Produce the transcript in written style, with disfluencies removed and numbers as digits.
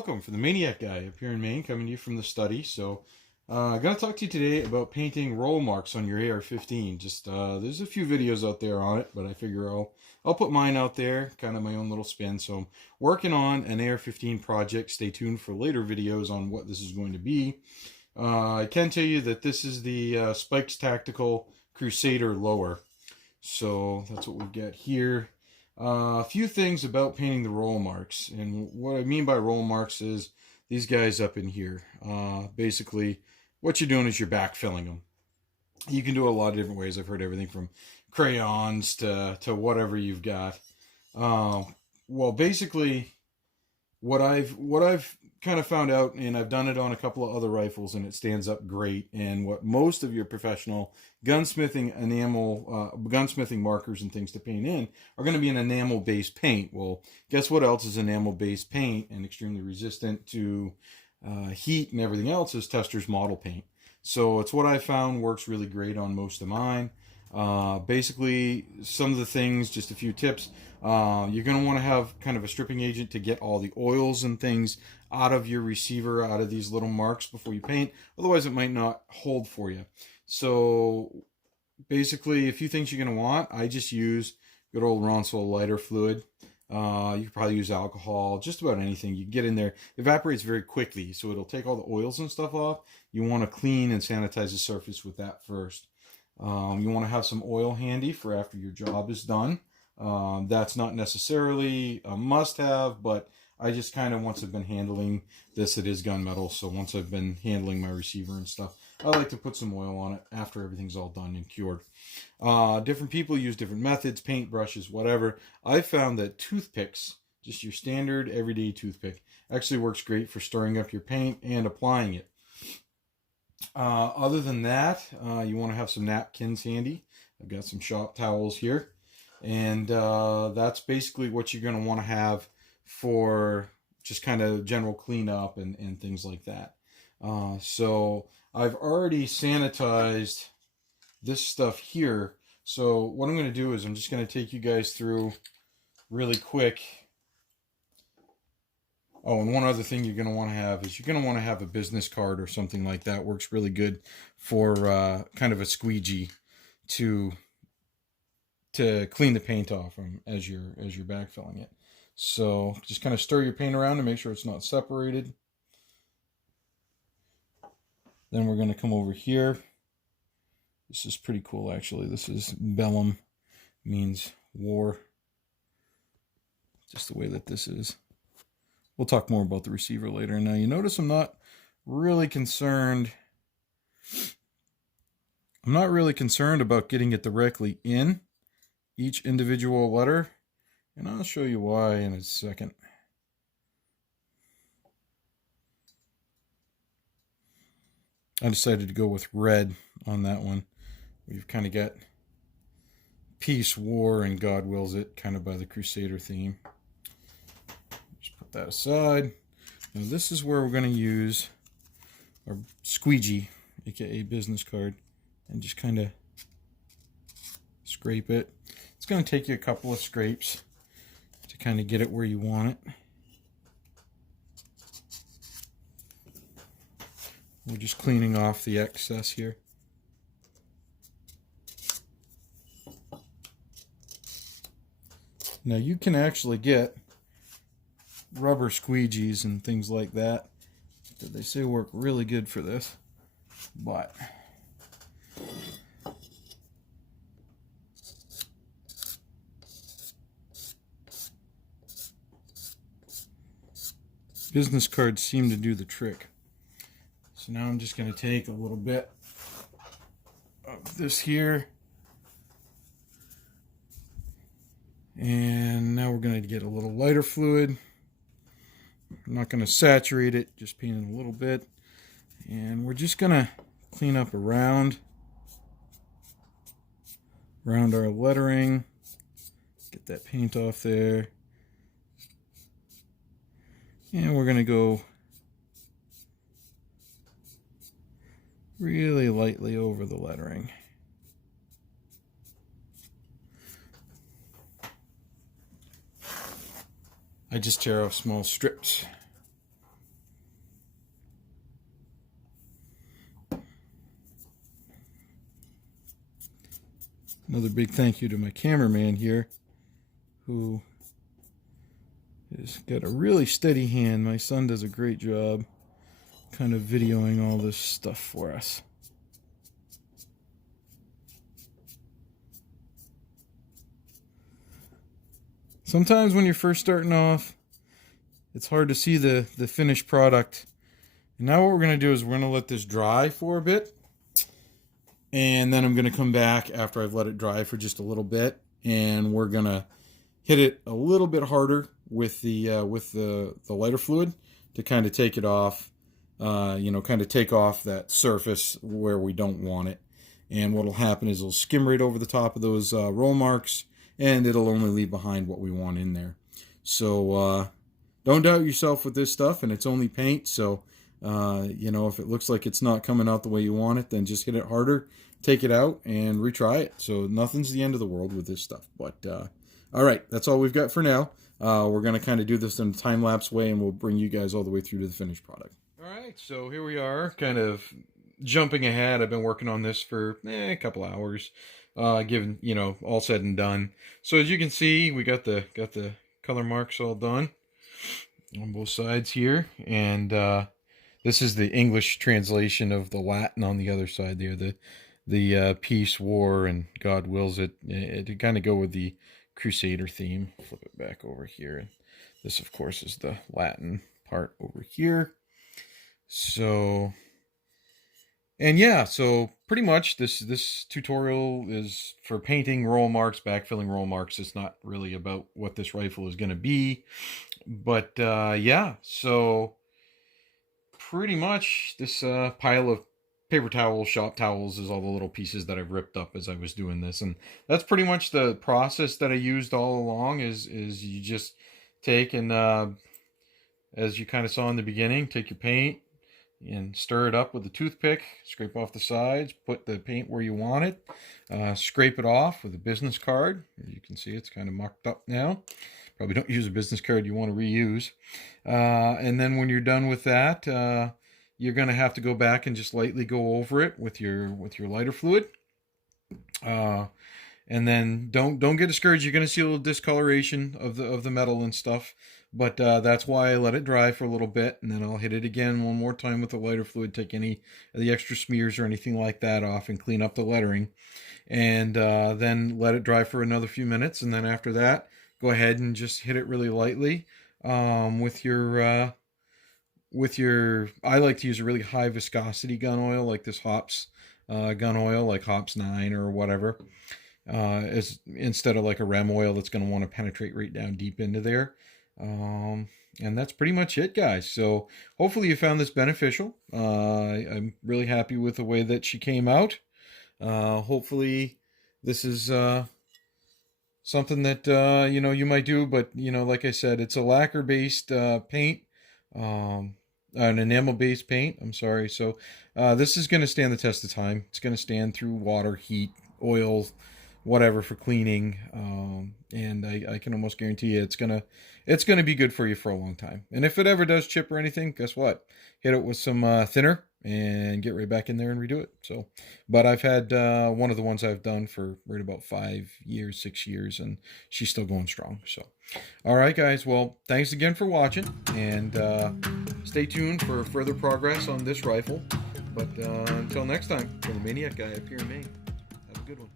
welcome for the Maniac Guy up here in Maine, coming to you from the study. So, I'm going to talk to you today about painting roll marks on your AR-15. Just there's a few videos out there on it, but I figure I'll put mine out there, kind of my own little spin. So, I'm working on an AR-15 project. Stay tuned for later videos on what this is going to be. I can tell you that this is the Spikes Tactical Crusader lower. So that's what we've got here. A few things about painting the roll marks, and what I mean by roll marks is these guys up in here. Basically, what you're doing is you're backfilling them. You can do a lot of different ways. I've heard everything from crayons to whatever you've got. Well, basically, what I've kind of found out, and I've done it on a couple of other rifles, and it stands up great. And what most of your professional gunsmithing gunsmithing markers and things to paint in are going to be an enamel-based paint. Well, guess what else is enamel-based paint and extremely resistant to heat and everything else is Testors model paint. So it's what I found works really great on most of mine. Basically, some of the things, just a few tips. You're going to want to have kind of a stripping agent to get all the oils and things out of your receiver, out of these little marks before you paint. Otherwise, it might not hold for you. So basically, a few things you're going to want. I just use good old Ronseal lighter fluid. You can probably use alcohol, just about anything. You can get in there. It evaporates very quickly, so it'll take all the oils and stuff off. You want to clean and sanitize the surface with that first. You want to have some oil handy for after your job is done. That's not necessarily a must-have, but I just kind of, once I've been handling this, it is gunmetal, so once I've been handling my receiver and stuff, I like to put some oil on it after everything's all done and cured. Different people use different methods, paint brushes, whatever. I found that toothpicks, just your standard everyday toothpick, actually works great for stirring up your paint and applying it. Other than that, you want to have some napkins handy. I've got some shop towels here. And that's basically what you're going to want to have for just kind of general cleanup and things like that. So I've already sanitized this stuff here. So what I'm going to do is I'm just going to take you guys through really quick. Oh, and one other thing you're going to want to have is you're going to want to have a business card or something like that. Works really good for kind of a squeegee to clean the paint off as you're backfilling it. So just kind of stir your paint around to make sure it's not separated. Then we're going to come over here. This is pretty cool, actually. This is vellum, means war. Just the way that this is. We'll talk more about the receiver later. Now, you notice I'm not really concerned. I'm not really concerned about getting it directly in each individual letter, and I'll show you why in a second. I decided to go with red on that one. We've kind of got peace, war, and God wills it, kind of by the Crusader theme. Just put that aside. Now this is where we're going to use our squeegee, aka business card, and just kind of scrape it. It's going to take you a couple of scrapes to kind of get it where you want it. We're just cleaning off the excess here. Now you can actually get rubber squeegees and things like that they say work really good for this, but business cards seem to do the trick. So now I'm just going to take a little bit of this here, and now we're going to get a little lighter fluid. I'm not going to saturate it, just paint it a little bit, and we're just going to clean up around our lettering, get that paint off there. And we're going to go really lightly over the lettering. I just tear off small strips. Another big thank you to my cameraman here, who has got a really steady hand. My son does a great job kind of videoing all this stuff for us. Sometimes when you're first starting off, it's hard to see the finished product. And now what we're going to do is we're going to let this dry for a bit. And then I'm going to come back after I've let it dry for just a little bit. And we're going to hit it a little bit harder with the lighter fluid to kind of take it off. Kind of take off that surface where we don't want it. And what will happen is it'll skim right over the top of those roll marks. And it'll only leave behind what we want in there. So don't doubt yourself with this stuff, and it's only paint. So, if it looks like it's not coming out the way you want it, then just hit it harder, take it out, and retry it. So nothing's the end of the world with this stuff. But, all right, that's all we've got for now. We're going to kind of do this in a time-lapse way, and we'll bring you guys all the way through to the finished product. All right, so here we are, kind of jumping ahead. I've been working on this for a couple hours. Given, all said and done. So as you can see, we got the color marks all done on both sides here, and this is the English translation of the Latin on the other side there. The peace, war, and God wills it to kind of go with the Crusader theme. Flip it back over here, and this, of course, is the Latin part over here. So. And yeah, so pretty much this tutorial is for painting roll marks, backfilling roll marks. It's not really about what this rifle is going to be. But yeah, so pretty much this pile of paper towels, shop towels, is all the little pieces that I've ripped up as I was doing this. And that's pretty much the process that I used all along is you just take and, as you kind of saw in the beginning, take your paint, and stir it up with a toothpick, scrape off the sides, put the paint where you want it, scrape it off with a business card. As you can see, it's kind of mucked up now. Probably don't use a business card you want to reuse. And then when you're done with that, you're going to have to go back and just lightly go over it with your lighter fluid. And then don't get discouraged. You're going to see a little discoloration of the metal and stuff. But that's why I let it dry for a little bit, and then I'll hit it again one more time with the lighter fluid, take any of the extra smears or anything like that off, and clean up the lettering. And then let it dry for another few minutes, and then after that, go ahead and just hit it really lightly with your... I like to use a really high viscosity gun oil, like this Hops gun oil, like Hops 9 or whatever, instead of like a Rem oil that's going to want to penetrate right down deep into there. And that's pretty much it, guys. So hopefully you found this beneficial. I'm really happy with the way that she came out. Hopefully this is something that you might do, but like I said, it's a lacquer based paint, an enamel based paint, I'm sorry. So this is going to stand the test of time. It's going to stand through water, heat, oil, whatever for cleaning, and I can almost guarantee you it's gonna be good for you for a long time. And if it ever does chip or anything, guess what? Hit it with some thinner and get right back in there and redo it. So, but I've had one of the ones I've done for right about 5 years, 6 years, and she's still going strong. So, all right, guys. Well, thanks again for watching, and stay tuned for further progress on this rifle. But until next time, from the Maniac Guy up here in Maine, have a good one.